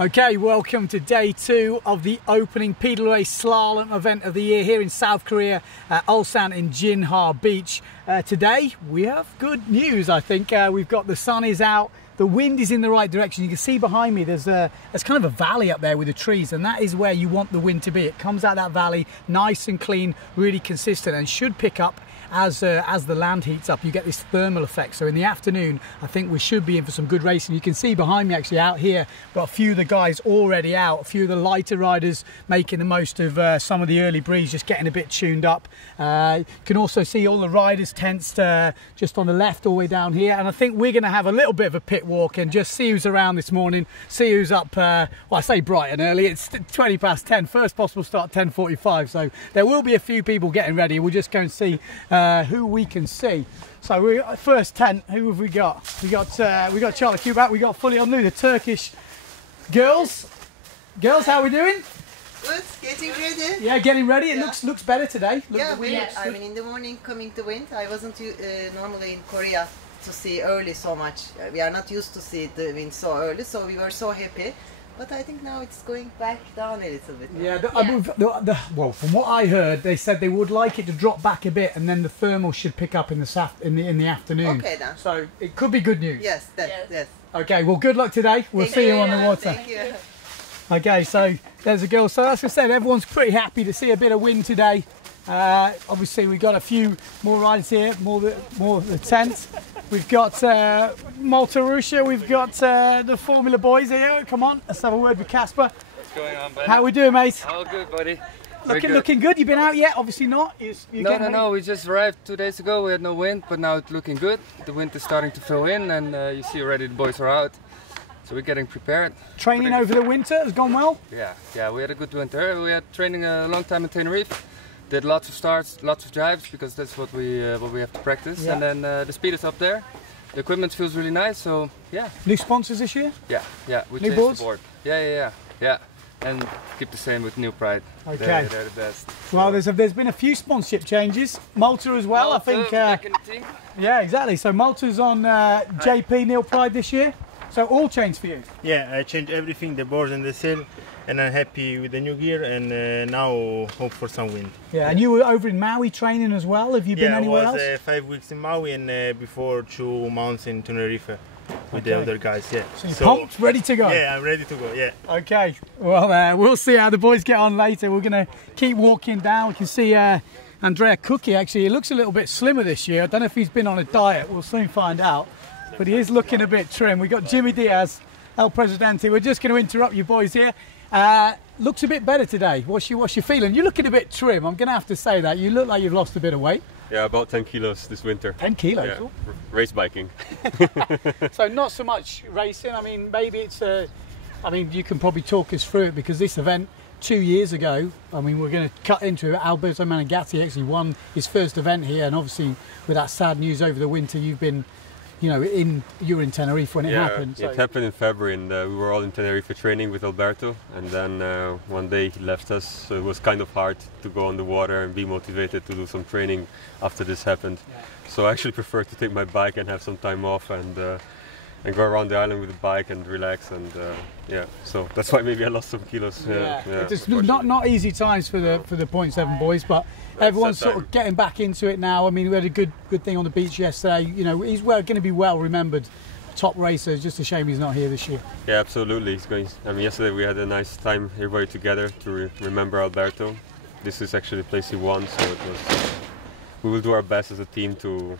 Okay, welcome to day 2 of the opening PWA slalom event of the year here in South Korea at Ulsan in Jinha Beach. Today we have good news, I think. We've got the sun is out, the wind is in the right direction. You can see behind me there's kind of a valley up there with the trees, and that is where you want the wind to be. It comes out that valley nice and clean, really consistent, and should pick up as the land heats up. You get this thermal effect. So in the afternoon, I think we should be in for some good racing. You can see behind me actually out here, got a few of the guys already out, a few of the lighter riders making the most of some of the early breeze, just getting a bit tuned up. You can also see all the riders' tents just on the left all the way down here. And I think we're going to have a little bit of a pit walk and just see who's around this morning, see who's up, well, I say bright and early, it's 20 past 10, first possible start 10:45. So there will be a few people getting ready. We'll just go and see who we can see. So we first tent, who have we got? We got Charlie Kubat, we got Fully on Lou, the Turkish girls. Girls, how are we doing? Good, getting ready. Yeah, getting ready. It looks better today. I mean, in the morning coming to wind, I wasn't normally in Korea to see early so much. We are not used to see the wind so early, so we were so happy. But I think now it's going back down a little bit. Yeah, well, from what I heard, they said they would like it to drop back a bit, and then the thermal should pick up in the afternoon. Okay, then. So it could be good news. Yes, yes. Okay, well, good luck today. We'll see you on the water. Thank you. Okay, so there's a girl. So as I said, everyone's pretty happy to see a bit of wind today. Obviously, we've got a few more riders here, more the tents. We've got Malta Russia, we've got the Formula boys here. Come on, let's have a word with Casper. What's going on, buddy? How we doing, mate? All good, buddy. Looking good. You been out yet? Obviously not. No. We just arrived 2 days ago. We had no wind, but now it's looking good. The wind is starting to fill in, and you see already the boys are out. So we're getting prepared. Training over the winter has gone well? Yeah, we had a good winter. We had training a long time in Tenerife. Did lots of starts, lots of drives, because that's what we have to practice. Yeah. And then the speed is up there. The equipment feels really nice, so yeah. New sponsors this year? Yeah. We new changed boards? the board. Yeah. And keep the same with New Pride. Okay. They're the best. Well, there's been a few sponsorship changes. Malta as well, Malta, I think. back in the team. Yeah, exactly. So Malta's on JP New Pride this year. So all changed for you? Yeah, I changed everything, the boards and the sail, and I'm happy with the new gear, and now hope for some wind. Yeah, and you were over in Maui training as well. Have you been anywhere else? Yeah, I was 5 weeks in Maui and before 2 months in Tenerife with the other guys. Yeah. So you're pumped, ready to go? Yeah, I'm ready to go. Yeah. Okay. Well, we'll see how the boys get on later. We're going to keep walking down. We can see Andrea Cookie. Actually, he looks a little bit slimmer this year. I don't know if he's been on a diet. We'll soon find out. But he is looking a bit trim. We've got Jimmy Diaz, El Presidente. We're just going to interrupt you boys here. Looks a bit better today. What's your feeling? You're looking a bit trim. I'm going to have to say that. You look like you've lost a bit of weight. Yeah, about 10 kilos this winter. 10 kilos? Yeah, race biking. So not so much racing. I mean, maybe it's I mean, you can probably talk us through it, because this event 2 years ago, I mean, we're going to cut into it. Alberto Menegatti actually won his first event here, and obviously with that sad news over the winter, you've been, you were in Tenerife when it happened. So. It happened in February, and we were all in Tenerife training with Alberto, and then one day he left us, so it was kind of hard to go on the water and be motivated to do some training after this happened. Yeah. So I actually prefer to take my bike and have some time off and go around the island with the bike and relax, and so that's why maybe I lost some kilos. It's not easy times for the 0.7 boys, but everyone's sort of getting back into it now. I mean, we had a good thing on the beach yesterday. He's going to be well remembered. Top racer. It's just a shame he's not here this year. Yeah, absolutely. He's going. I mean, yesterday we had a nice time, everybody together, to remember Alberto. This is actually the place he won, so we will do our best as a team to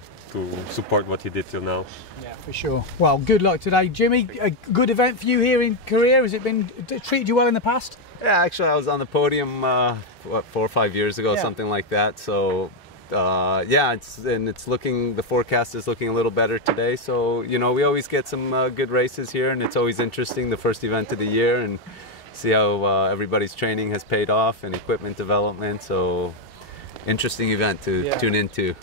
support what he did till now. Yeah, for sure. Well, good luck today. Jimmy, a good event for you here in Korea. Has it treated you well in the past? Yeah, actually I was on the podium 4 or 5 years ago, something like that. So the forecast is looking a little better today. So, we always get some good races here, and it's always interesting, the first event of the year, and see how everybody's training has paid off and equipment development. So interesting event to tune into.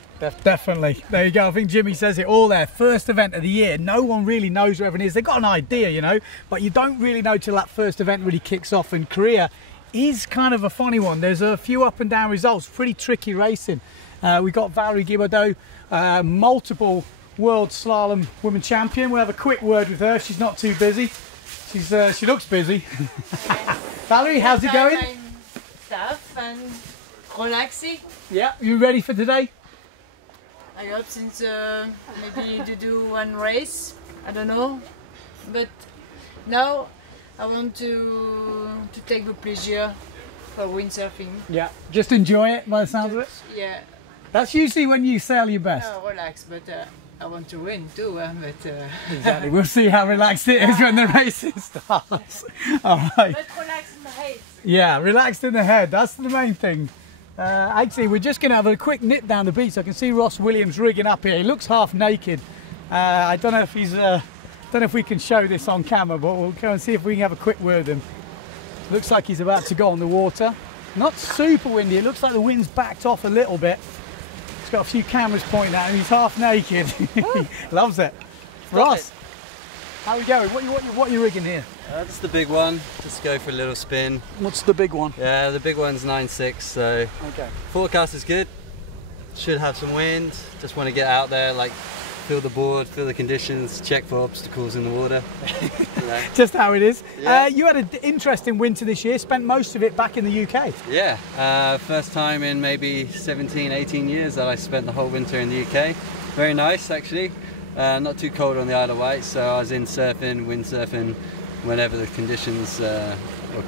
Definitely. There you go. I think Jimmy says it all there. First event of the year. No one really knows where everyone is. They've got an idea, but you don't really know till that first event really kicks off. And Korea is kind of a funny one. There's a few up and down results. Pretty tricky racing. We've got Valerie Guibaudot, multiple world slalom women champion. We'll have a quick word with her. She's not too busy. She looks busy. Valerie, how's it going? Stuff and relaxing. Yeah, you ready for today? I hope since maybe to do one race. I don't know, but now I want to take the pleasure for windsurfing. Yeah, just enjoy it by the sounds of it. Yeah. That's usually when you sail your best. Relax, but I want to win too. Exactly. We'll see how relaxed it is when the racing starts. All right. But relax in the head. Yeah, relaxed in the head. That's the main thing. Actually, we're just going to have a quick nip down the beach. I can see Ross Williams rigging up here. He looks half naked. I don't know if he's. Don't know if we can show this on camera, but we'll go and see if we can have a quick word with him. Looks like he's about to go on the water. Not super windy. It looks like the wind's backed off a little bit. He's got a few cameras pointing at him. He's half naked. He loves it. Ross, how are we going? What are you rigging here? That's the big one. Just go for a little spin. What's the big one? Yeah, the big one's 9.6. So okay. Forecast is good. Should have some wind. Just want to get out there, like feel the board, feel the conditions, check for obstacles in the water. You know. Just how it is. Yeah. You had an interesting winter this year. Spent most of it back in the UK. Yeah, first time in maybe 17, 18 years that I spent the whole winter in the UK. Very nice actually. Not too cold on the Isle of Wight, so I was in surfing, windsurfing, whenever the conditions were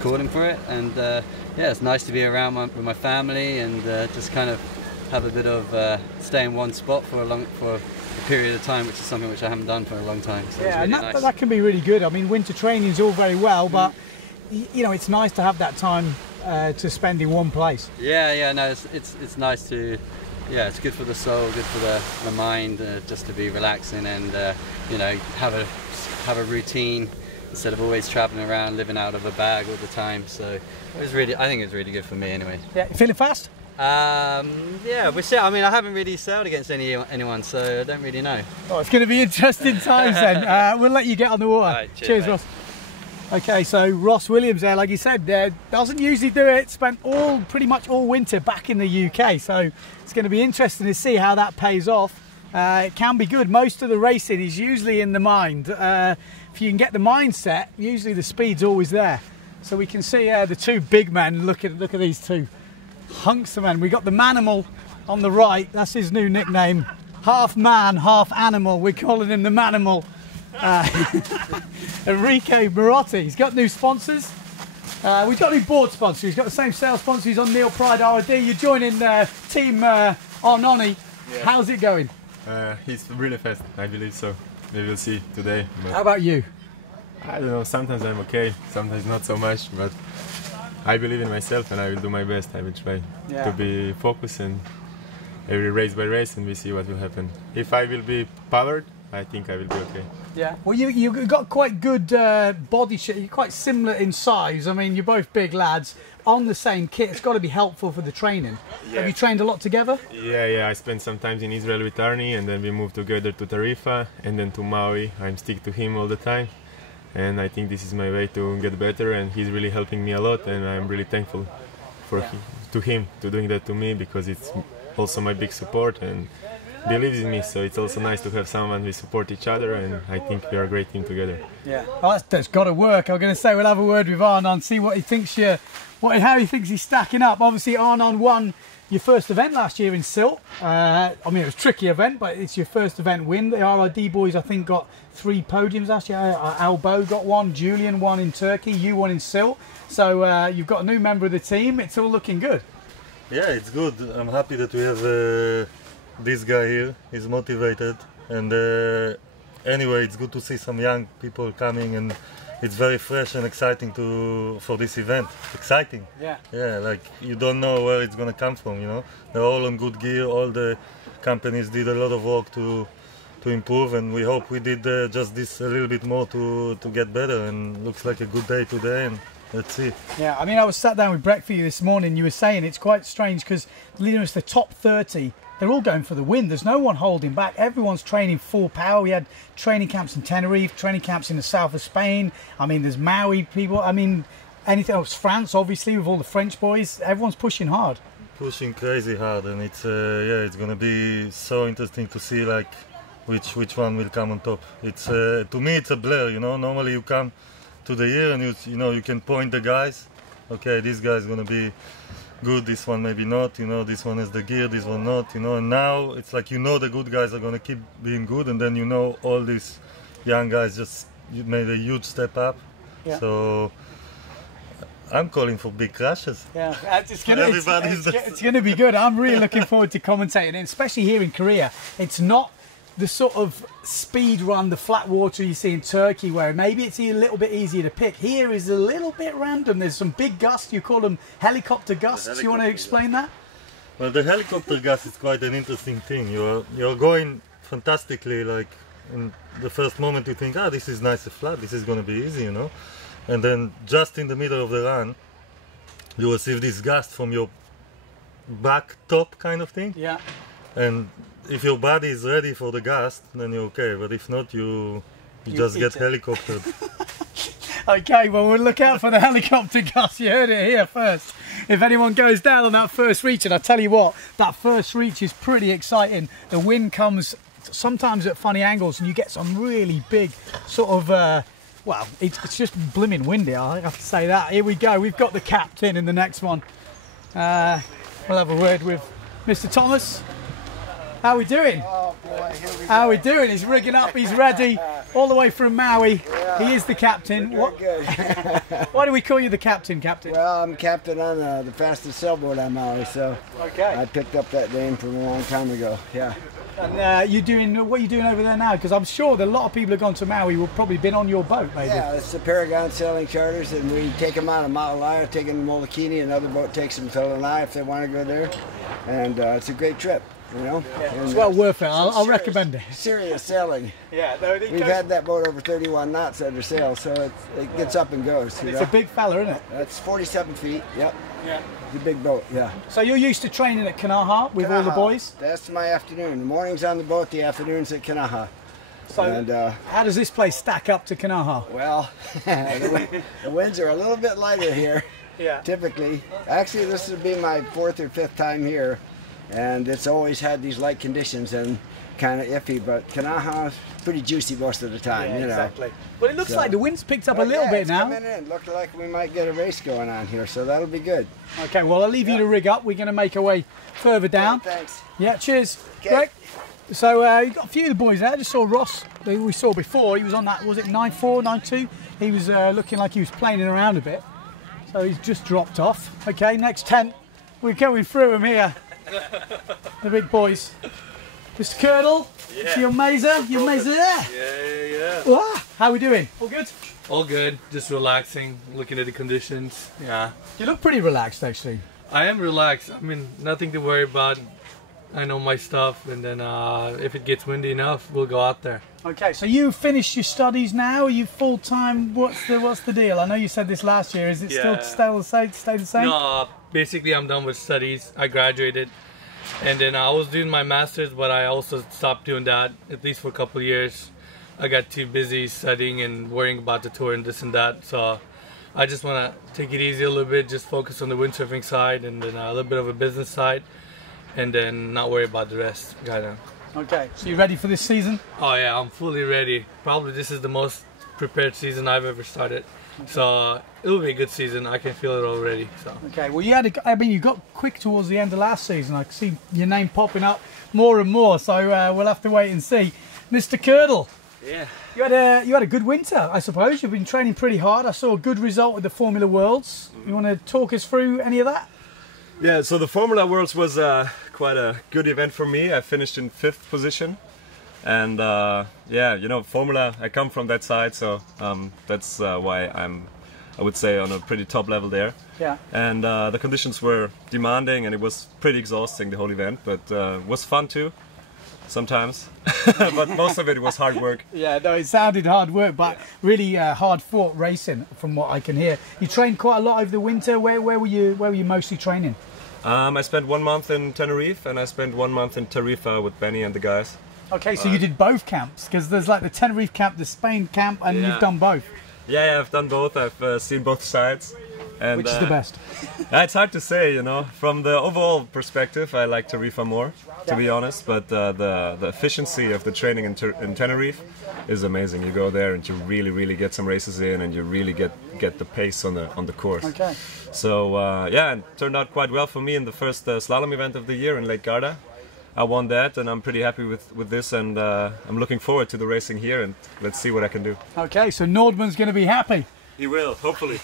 calling for it. And yeah, it's nice to be around with my family and just kind of have a bit of stay in one spot for a period of time, which is something which I haven't done for a long time. So yeah, really and nice. that can be really good. I mean, winter training is all very well, but you know, it's nice to have that time to spend in one place. Yeah, no, it's nice to. Yeah, it's good for the soul, good for the mind, just to be relaxing and you know, have a routine instead of always traveling around, living out of a bag all the time. So it was really, I think it was really good for me anyway. Yeah, feeling fast? Yeah, I mean, I haven't really sailed against anyone, so I don't really know. Oh, it's going to be interesting times then. We'll let you get on the water. Right, cheers Ross. Okay, so Ross Williams there, like you said, doesn't usually do it. Spent pretty much all winter back in the UK, so it's going to be interesting to see how that pays off. It can be good. Most of the racing is usually in the mind. If you can get the mindset, usually the speed's always there. So we can see the two big men. Look at these two hunks of men. We got the Manimal on the right. That's his new nickname. Half man, half animal. We're calling him the Manimal. Enrique Marotti. He's got new sponsors. We've got a new board sponsor. He's got the same sales sponsor. He's on Neil Pride R&D. You're joining team Arnoni. Yeah. How's it going? He's really fast, I believe so. We will see today. How about you? I don't know, sometimes I'm okay, sometimes not so much, but I believe in myself and I will do my best. I will try to be focused and every race by race, and we see what will happen. If I will be powered, I think I will be okay. Yeah. Well, you've got quite good body shape. You're quite similar in size. I mean, you're both big lads on the same kit. It's got to be helpful for the training. Yeah. Have you trained a lot together? Yeah. I spent some time in Israel with Arnie, and then we moved together to Tarifa, and then to Maui. I'm stick to him all the time, and I think this is my way to get better. And he's really helping me a lot, and I'm really thankful for him to doing that to me, because it's also my big support and believes in me, so it's also nice to have someone we support each other, and I think we are a great team together. Yeah, well, that's got to work. I'm going to say we'll have a word with Arnon, see what he thinks how he thinks he's stacking up. Obviously, Arnon won your first event last year in Silt. I mean, it was a tricky event, but it's your first event win. The RID boys, I think, got 3 podiums last year. Alberto got 1, Julian won in Turkey, you won in Silt. So you've got a new member of the team. It's all looking good. Yeah, it's good. I'm happy that we have this guy here. He's motivated, and anyway, it's good to see some young people coming, and it's very fresh and exciting for this event. Exciting. Yeah, like you don't know where it's gonna come from, you know. They're all on good gear. All the companies did a lot of work to improve, and we hope we did just this a little bit more to get better, and looks like a good day today, and let's see. Yeah, I mean, I was sat down with Brett for you this morning. You were saying it's quite strange because the top 30, they're all going for the win. There's no one holding back. Everyone's training full power. We had training camps in Tenerife, training camps in the south of Spain. I mean, there's Maui people. I mean, anything else? France, obviously, with all the French boys. Everyone's pushing hard. Pushing crazy hard, and it's it's gonna be so interesting to see like which one will come on top. It's to me it's a blur, you know. Normally you come to the year, and you know, you can point the guys. Okay, this guy is gonna be good, this one maybe not, you know, this one has the gear, this one not, you know, and now it's like, you know, the good guys are gonna keep being good, and then, you know, all these young guys just made a huge step up. Yeah. So I'm calling for big crashes. Yeah, it's gonna be good. I'm really looking forward to commentating, and especially here in Korea. It's not the sort of speed run, the flat water you see in Turkey, where maybe it's a little bit easier to pick. Here is a little bit random. There's some big gusts. You call them helicopter gusts. You want to explain that? Well, the helicopter gust is quite an interesting thing. You're going fantastically. Like in the first moment, you think, this is nice and flat. This is going to be easy, you know. And then just in the middle of the run, you receive this gust from your back top kind of thing. Yeah. And if your body is ready for the gust, then you're okay. But if not, you just get helicoptered. Okay, well, we'll look out for the helicopter gust. You heard it here first. If anyone goes down on that first reach, and I tell you what, that first reach is pretty exciting. The wind comes sometimes at funny angles, and you get some really big sort of, well, it's just blimmin' windy, I have to say that. Here we go. We've got the captain in the next one. We'll have a word with Mr. Thomas. How are we doing? Oh boy, here we go. How are we doing? He's rigging up, he's ready, all the way from Maui. Yeah, he is the captain. What? Good. Why do we call you the captain, Captain? Well, I'm captain on the fastest sailboat on Maui, so okay. I picked up that name from a long time ago. Yeah. And what are you doing over there now? Because I'm sure that a lot of people who have gone to Maui will probably been on your boat, maybe. Yeah, it's the Paragon Sailing Charters, and we take them out of Maui, take them to Molokini, another boat takes them to Lanai if they want to go there, and it's a great trip. You know, yeah, it's well worth it. I'll recommend it. Serious sailing. Yeah, we've had that boat over 31 knots under sail, so it gets up and goes. It's a big fella, isn't it? That's 47 feet. Yep. Yeah. It's a big boat. Yeah. So you're used to training at Kanaha with all the boys? That's my afternoon. The mornings on the boat, the afternoons at Kanaha. So, how does this place stack up to Kanaha? Well, the winds are a little bit lighter here. Yeah. Typically, actually, this would be my 4th or 5th time here. And it's always had these light conditions and kind of iffy, but Kanaha's pretty juicy most of the time, yeah, you know. Exactly. Well, it looks like the wind's picked up a little bit now. Coming in. Looked like we might get a race going on here, so that'll be good. Okay, well, I'll leave you to rig up. We're going to make our way further down. Okay, thanks. Yeah, cheers. Okay. Greg. So you got a few of the boys there. I just saw Ross, who we saw before. He was on that, was it 9.4, 9.2? He was looking like he was playing around a bit. So he's just dropped off. Okay, next 10. We're going through them here. The big boys. Mr. Curdle, yeah. Your Mazer there. Yeah. Wow. How are we doing? All good? All good, just relaxing, looking at the conditions, yeah. You look pretty relaxed actually. I am relaxed, I mean, nothing to worry about. I know my stuff, and then if it gets windy enough, we'll go out there. Okay, so you finished your studies now? Are you full-time? What's the deal? I know you said this last year. Is it still stay the same? No, basically I'm done with studies. I graduated, and then I was doing my master's, but I also stopped doing that, at least for a couple of years. I got too busy studying and worrying about the tour and this and that, so I just want to take it easy a little bit, just focus on the windsurfing side and then a little bit of a business side, and then not worry about the rest, kind of. Okay, so you ready for this season? Oh yeah, I'm fully ready. Probably this is the most prepared season I've ever started. Okay. So it'll be a good season. I can feel it already. So. Okay, well you got quick towards the end of last season. I can see your name popping up more and more. So we'll have to wait and see. Mr. Curdle. Yeah. You had a good winter, I suppose. You've been training pretty hard. I saw a good result at the Formula Worlds. You want to talk us through any of that? Yeah, so the Formula Worlds was quite a good event for me. I finished in 5th position, and yeah, you know, Formula, I come from that side, so that's why I would say, on a pretty top level there. Yeah. And the conditions were demanding, and it was pretty exhausting, the whole event, but it was fun too, sometimes. But most of it was hard work. Yeah, no, it sounded hard work, but really hard fought racing, from what I can hear. You trained quite a lot over the winter. Where were you mostly training? I spent 1 month in Tenerife, and I spent 1 month in Tarifa with Benny and the guys. Okay, so you did both camps, because there's like the Tenerife camp, the Spain camp, and you've done both. Yeah, I've done both. I've seen both sides, And, which is the best? It's hard to say, you know. From the overall perspective, I like Tarifa more, to be honest. But the efficiency of the training in Tenerife is amazing. You go there and you really get some races in, and you really get the pace on the course. Okay. So yeah, it turned out quite well for me in the first slalom event of the year in Lake Garda. I won that, and I'm pretty happy with this, and I'm looking forward to the racing here, and let's see what I can do. Okay, so Nordman's going to be happy. He will, hopefully.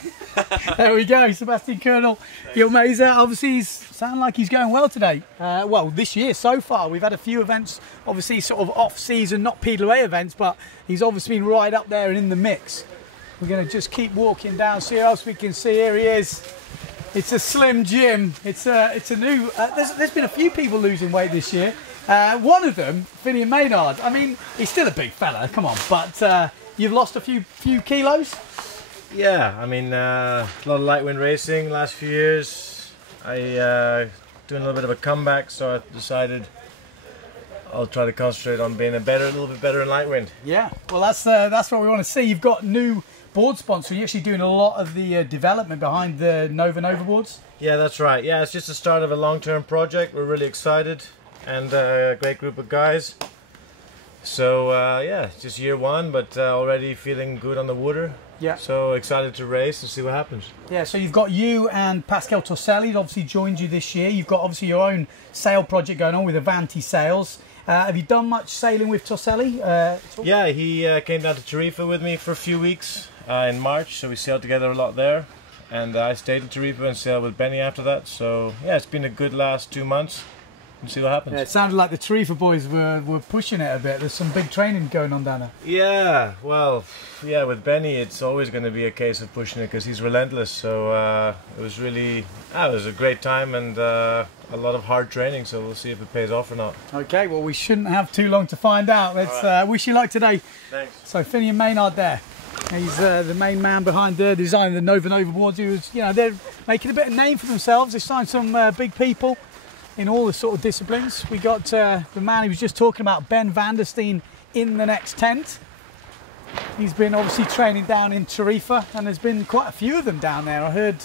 There we go, Sebastian Kernel. Your Mesa, obviously he's sound like he's going well today. Well, this year so far, we've had a few events, obviously sort of off-season, not PWA events, but he's obviously been right up there and in the mix. We're going to just keep walking down, see what else we can see. Here he is. It's a slim Jim. It's a new. There's been a few people losing weight this year. One of them, Finian Maynard. I mean, he's still a big fella. Come on, but you've lost a few kilos. Yeah, I mean, a lot of light wind racing last few years. I doing a little bit of a comeback, so I decided I'll try to concentrate on being a little bit better in light wind. Yeah, well, that's what we want to see. You've got new board sponsor. You're actually doing a lot of the development behind the Nova boards. Yeah, that's right. Yeah, it's just the start of a long-term project. We're really excited, and a great group of guys. So yeah, just year one, but already feeling good on the water. Yeah. So excited to race and see what happens. Yeah, so you've got you and Pascal Torselli obviously joined you this year. You've got obviously your own sail project going on with Avanti Sails. Have you done much sailing with Torselli? Yeah, he came down to Tarifa with me for a few weeks in March, so we sailed together a lot there. And I stayed in Tarifa and sailed with Benny after that. So yeah, it's been a good last 2 months. And see what happens. Yeah, it sounded like the Tarifa boys were pushing it a bit. There's some big training going on down there. Yeah, well, yeah, with Benny it's always going to be a case of pushing it because he's relentless. So it was really, it was a great time and a lot of hard training. So we'll see if it pays off or not. Okay, well we shouldn't have too long to find out. Let's wish you luck today. Thanks. So Finian Maynard there. He's the main man behind the design of the Nova boards. He was, you know, they're making a bit of name for themselves. They signed some big people in all the sort of disciplines. We got the man who was just talking about, Ben van der Steen, in the next tent. He's been obviously training down in Tarifa, and there's been quite a few of them down there. I heard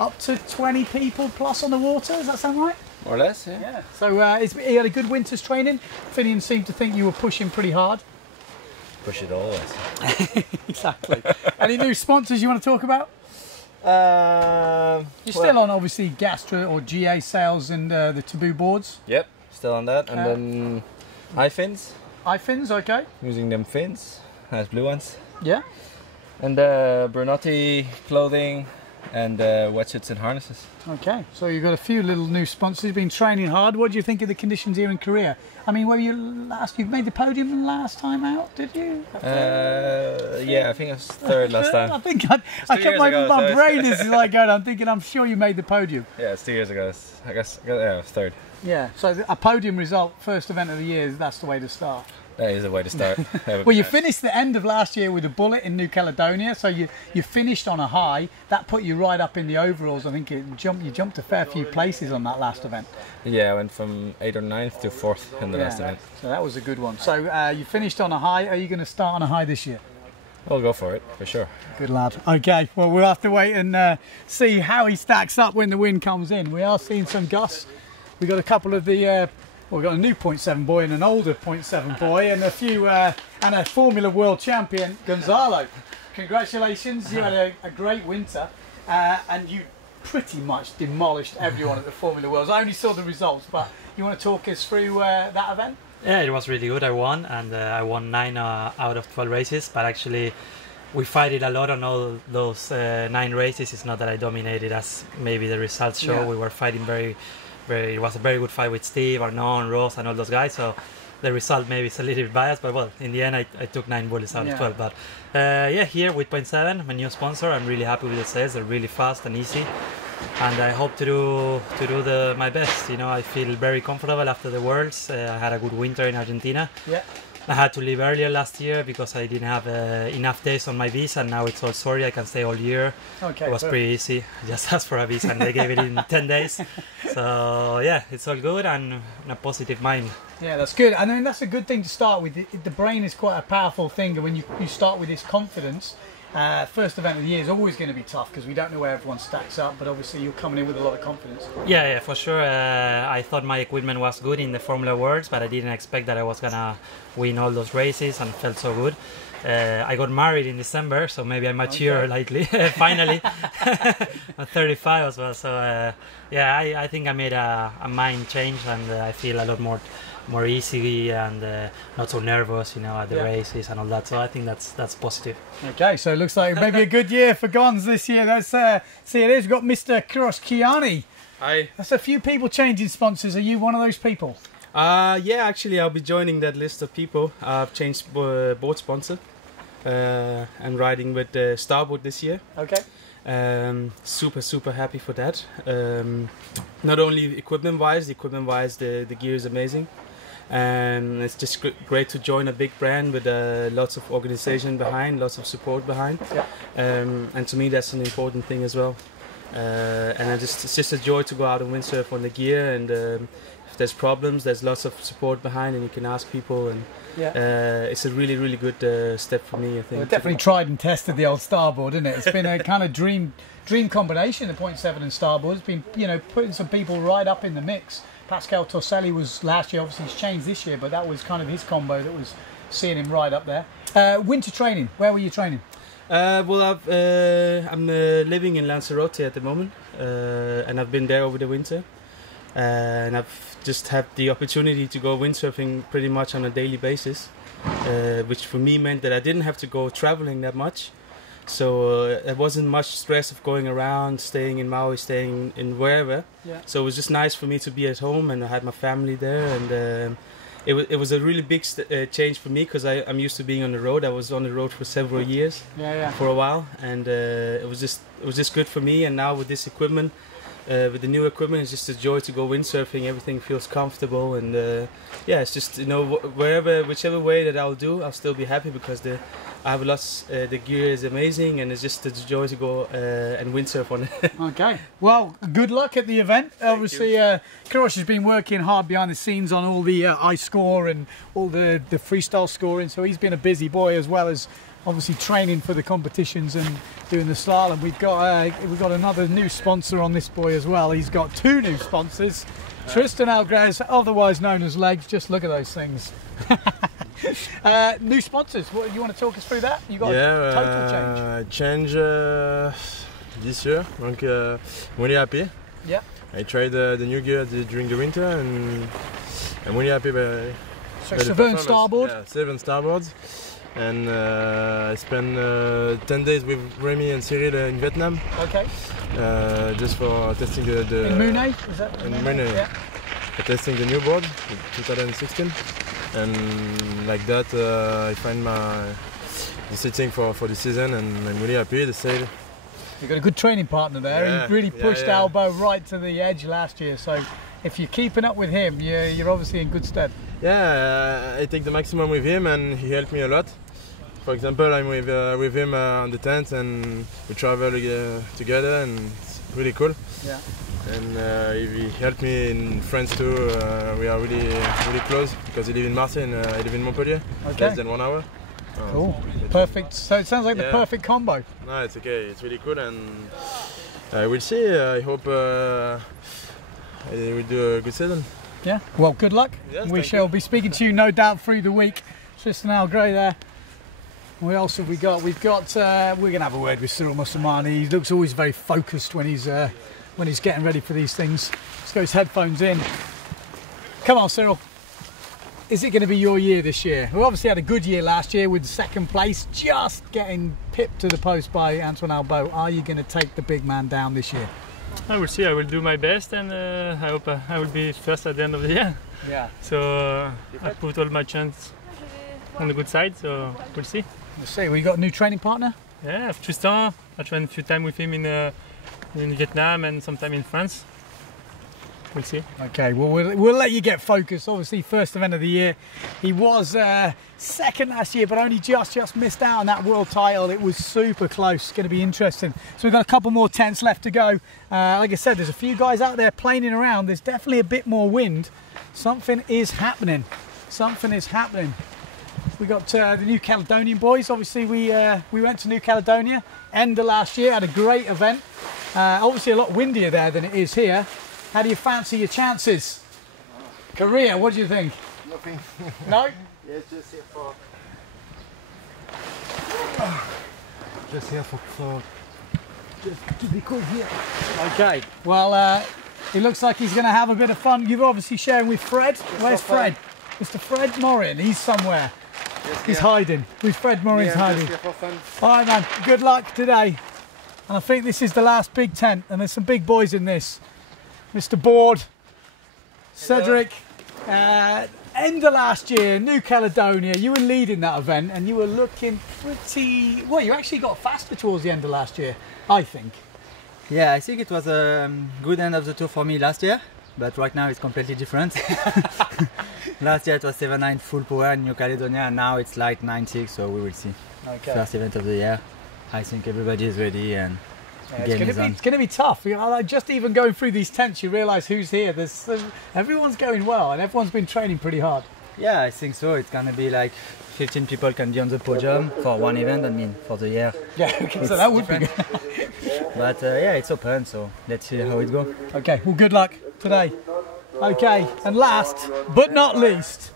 up to 20 people plus on the water. Does that sound right? More or less, yeah. So he had a good winter's training. Finian seemed to think you were pushing pretty hard. Push it always. Exactly. Any new sponsors you want to talk about? You're still on obviously Gastra or GA sales and the Taboo boards. Yep, still on that. And then iFins. iFins, okay. Using them fins, nice blue ones. Yeah. And Brunotti clothing and wetsuits and harnesses. Okay, so you've got a few little new sponsors. You've been training hard. What do you think of the conditions here in Korea? I mean, you've made the podium last time out, did you? Yeah, I think I was third last time. I think I kept my brain is like going. I'm thinking, I'm sure you made the podium. Yeah, it's 2 years ago. I guess yeah, I was third. Yeah, so a podium result, first event of the year, that's the way to start. That is the way to start. Well, you finished the end of last year with a bullet in New Caledonia, so you finished on a high. That put you right up in the overalls. I think you jumped a fair few places on that last event. Yeah, I went from 8th or 9th to 4th in the last event. So that was a good one. So you finished on a high. Are you going to start on a high this year? We'll go for it, for sure. Good lad. Okay, well, we'll have to wait and see how he stacks up when the wind comes in. We are seeing some gusts. We got a couple of the... we've got a new 0.7 boy and an older 0.7 boy and and a Formula World Champion, Gonzalo. Congratulations, you had a great winter and you pretty much demolished everyone at the Formula Worlds. I only saw the results, but you want to talk us through that event? Yeah, it was really good. I won, and I won 9 out of 12 races, but actually we fight it a lot on all those 9 races. It's not that I dominated as maybe the results show. Yeah. We were fighting it was a very good fight with Steve, Arnaud, Ross and all those guys, so the result maybe is a little bit biased, but well, in the end I took 9 bullets out of 12. But yeah, here with 0.7, my new sponsor, I'm really happy with the sales. They're really fast and easy, and I hope to do my best. You know, I feel very comfortable after the Worlds. I had a good winter in Argentina. Yeah. I had to leave earlier last year because I didn't have enough days on my visa, and now it's all sorry, I can stay all year. Okay, it was pretty easy. I just asked for a visa and they gave it in 10 days. So yeah, it's all good and a positive mind. Yeah, that's good. I mean, that's a good thing to start with. The brain is quite a powerful thing, and when you start with this confidence, First event of the year is always going to be tough because we don't know where everyone stacks up, but obviously you're coming in with a lot of confidence. Yeah, for sure. I thought my equipment was good in the Formula Worlds, but I didn't expect that I was gonna win all those races, and felt so good. I got married in December, so maybe I mature lightly, finally. I'm 35 as well, so yeah, I think I made a mind change, and I feel a lot more easy and not so nervous, you know, at the races and all that. So I think that's positive. Okay, so it looks like maybe a good year for Gons this year. Let's see it is. We've got Mr. Kiani. Hi. That's a few people changing sponsors. Are you one of those people? Yeah, actually I'll be joining that list of people. I've changed boat sponsor. I'm riding with Starboard this year. Okay. Super happy for that. Not only equipment wise, the gear is amazing, and it's just great to join a big brand with lots of organization behind, lots of support behind. Yeah. And to me that's an important thing as well. And it's just a joy to go out and windsurf on the gear, and if there's problems, there's lots of support behind, and you can ask people, and it's a really good step for me, I think. Well, definitely tried and tested the old Starboard, isn't it? It's been a kind of dream combination, the 0.7 and Starboard. It's been, you know, putting some people right up in the mix. Pascal Torselli was last year, obviously he's changed this year, but that was kind of his combo that was seeing him right up there. Winter training, where were you training? Well, I'm living in Lanzarote at the moment, and I've been there over the winter, and I've just had the opportunity to go windsurfing pretty much on a daily basis, which for me meant that I didn't have to go traveling that much, so there wasn't much stress of going around, staying in Maui, staying in wherever. Yeah. So it was just nice for me to be at home, and I had my family there, and it was a really big change for me, because I'm used to being on the road. I was on the road for several years, for a while, and it was just good for me. And now with this equipment, with the new equipment, it's just a joy to go windsurfing. Everything feels comfortable, and yeah, it's just, you know, whichever way that I'll do, I'll still be happy, because I have lots. The gear is amazing, and it's just a joy to go and windsurf on it. Okay. Well, good luck at the event. Obviously, Kirosh has been working hard behind the scenes on all the ice score and all the freestyle scoring, so he's been a busy boy, as well as obviously training for the competitions and doing the slalom. We've got another new sponsor on this boy as well. He's got two new sponsors. Tristan Algres, otherwise known as Legs. Just look at those things. New sponsors. What, you want to talk us through that? You got a total change. This year. Donc, really happy. Yeah. I tried the new gear during the winter, and I'm really happy by. So 7 Starboard. Yeah, 7 Starboards. And I spent 10 days with Remy and Cyril in Vietnam. Okay. Just for testing the in Mune? Is that in Mune? Yeah. Testing the new board, 2016, and like that I find the setting for the season, and I'm really happy. The sail. You've got a good training partner there. Yeah, he really pushed Albo right to the edge last year, so if you're keeping up with him, you're obviously in good stead. Yeah, I take the maximum with him, and he helped me a lot. For example, I'm with him on the tent, and we travel together, and it's really cool. Yeah. And he helped me in France too. We are really close, because he lives in Marseille and I live in Montpellier. Okay. Less than 1 hour. Cool. Perfect. So it sounds like the perfect combo. No, it's okay. It's really cool, and we'll see. I hope we'll do a good season. Yeah. Well, good luck. Yes, we shall be speaking to you, no doubt, through the week. Tristan Algray there. What else have we got? We're going to have a word with Cyril Musamani. He looks always very focused when he's getting ready for these things. Let's go his headphones in. Come on, Cyril. Is it going to be your year this year? We obviously had a good year last year with 2nd place, just getting pipped to the post by Antoine Albo. Are you going to take the big man down this year? I will see. I will do my best, and I hope I will be first at the end of the year. Yeah. So I put all my chance on the good side, so we'll see. We'll see. We got a new training partner? Yeah, I have Tristan. I trained a few times with him in Vietnam and sometime in France. We'll see. Okay, well, we'll let you get focused. Obviously, 1st event of the year. He was 2nd last year, but only just missed out on that world title. It was super close. It's going to be interesting. So we've got a couple more tents left to go. Like I said, there's a few guys out there planing around. There's definitely a bit more wind. Something is happening. Something is happening. We got the New Caledonian boys. Obviously, we went to New Caledonia end of last year. Had a great event. Obviously, a lot windier there than it is here. How do you fancy your chances? Korea, what do you think? Nothing. No? Yeah, just here for. Just here for. Just to be cool here. Okay. Well, it looks like he's going to have a bit of fun. You're obviously sharing with Fred. Where's Fred? Mr. Fred Morin. He's somewhere. He's hiding. Who's Fred Morin's hiding? All right, man. Good luck today. And I think this is the last big tent, and there's some big boys in this. Mr. Board, Cedric. End of last year, New Caledonia. You were leading that event, and you were looking pretty. Well, you actually got faster towards the end of last year, I think. Yeah, I think it was a good end of the tour for me last year, but right now it's completely different. Last year it was 7.9 full power in New Caledonia, and now it's like 9.6, so we will see. Okay. First event of the year. I think everybody is ready and it's going to be tough. You know, just even going through these tents, you realise who's here. Everyone's going well, and everyone's been training pretty hard. Yeah, I think so. It's going to be like 15 people can be on the podium for one event, I mean, for the year. Yeah, okay, so that would be good. But yeah, it's open, so let's see how it goes. Okay, well, good luck today. Okay, and last but not least,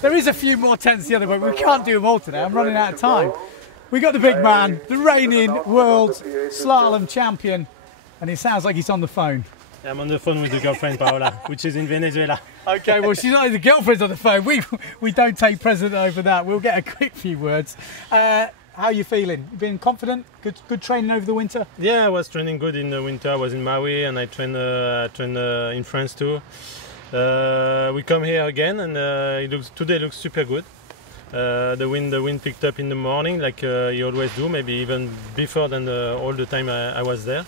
there is a few more tents the other way, but we can't do them all today. I'm running out of time. We got the big man, the reigning world slalom champion, and it sounds like he's on the phone. I'm on the phone with the girlfriend Paola, which is in Venezuela. Okay, well, she's not the girlfriend's on the phone. We don't take precedent over that. We'll get a quick few words. How are you feeling? You been confident? Good training over the winter? Yeah, I was training good in the winter. I was in Maui and I trained in France too. We come here again, and today looks super good. The wind picked up in the morning, like you always do, maybe even before than all the time I was there.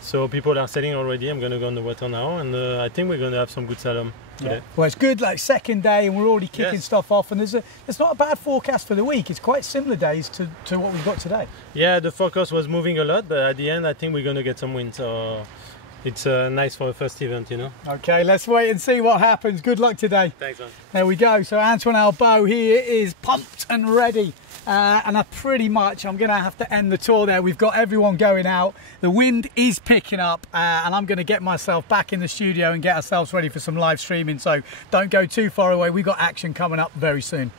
So people are sailing already. I'm going to go on the water now, and I think we're going to have some good slalom today. Yeah. Well, it's good, like second day, and we're already kicking stuff off, and there's not a bad forecast for the week. It's quite similar days to what we've got today. Yeah, the forecast was moving a lot, but at the end I think we're going to get some wind. So it's nice for the first event, you know. Okay, let's wait and see what happens. Good luck today. Thanks, man. There we go. So Antoine Alberto here is pumped and ready. And I'm going to have to end the tour there. We've got everyone going out. The wind is picking up, and I'm going to get myself back in the studio and get ourselves ready for some live streaming. So don't go too far away. We've got action coming up very soon.